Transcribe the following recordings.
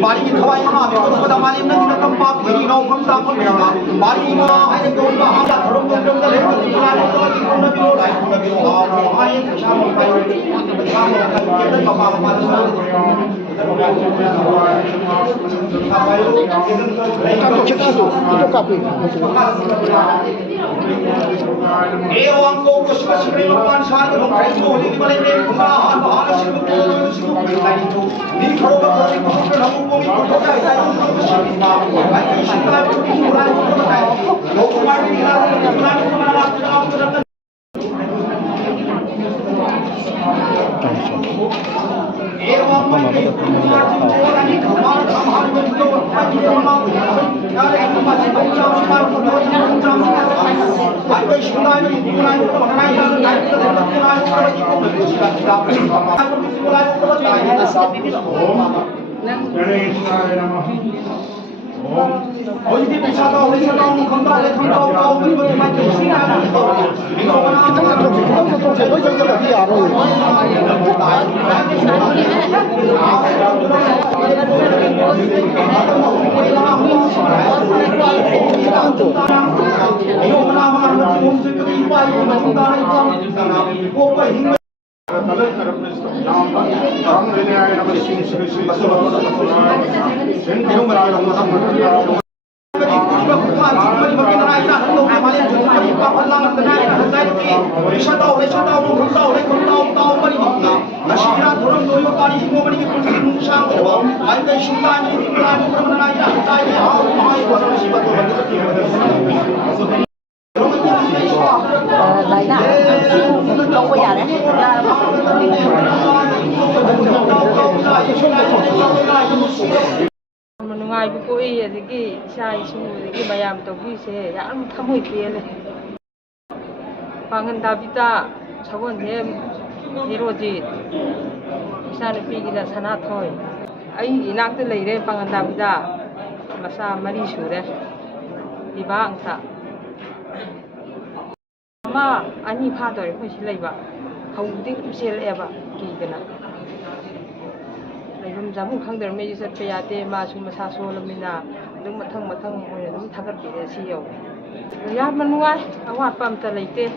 Mari thawai ma me ko da mari na ni tam pa pheri no pham ta ko ma mari ma ai ko ba ha da thorom dom da le ko la ko ko na bi lo lai ko na bi lo ha ai ko sa mo kai sa mo kai ke da pa pa sa itu kapi Ewang ko ko sa sipre no pan sa ko kai so ni bale ne ba ha ba sa ko ko kai to ni ko ba ko ko ko na ko ko kai kai ko sa ni ma ai ki sa ta ko ko la ko kai lo ko ma ni la ko na ko na la ko Ewang ko ni ko la ni ko ma ha ko ko ko ma ya ko ma sa ko cha ma ko ko cha ai ko shi na ni ko na ko na ai na ai ko na ko na ko ko shi ka ta ko ko la ko ta ai na sa bi 어디 비싸다 어디 사다 건다 내 건다 오고 이거 좀 맞지 시나는 이거 좀 제거 좀 어디 알아 Menungai buku iya degi saya semua degi bayam topi saya yang kamu itu pangan tabita cawan dia hiroji sana pergi dah sana toy ai inak tu leh pangan tabita masa mari sudah di bangsa ma ani pador masih leh ba kau ting sel eba kigana rum jamu khangder me jisat payate ma su masa so lamina dum mathang mathang hoye dum thagat bi si yo ya manuai awat pam ta leite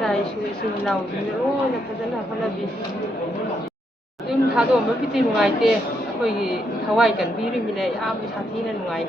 sai su su naw ni ro na phajana phana bi dum thado ma piti nuai te khoi thawai kan bi ri mi le ya bi sathi na nuai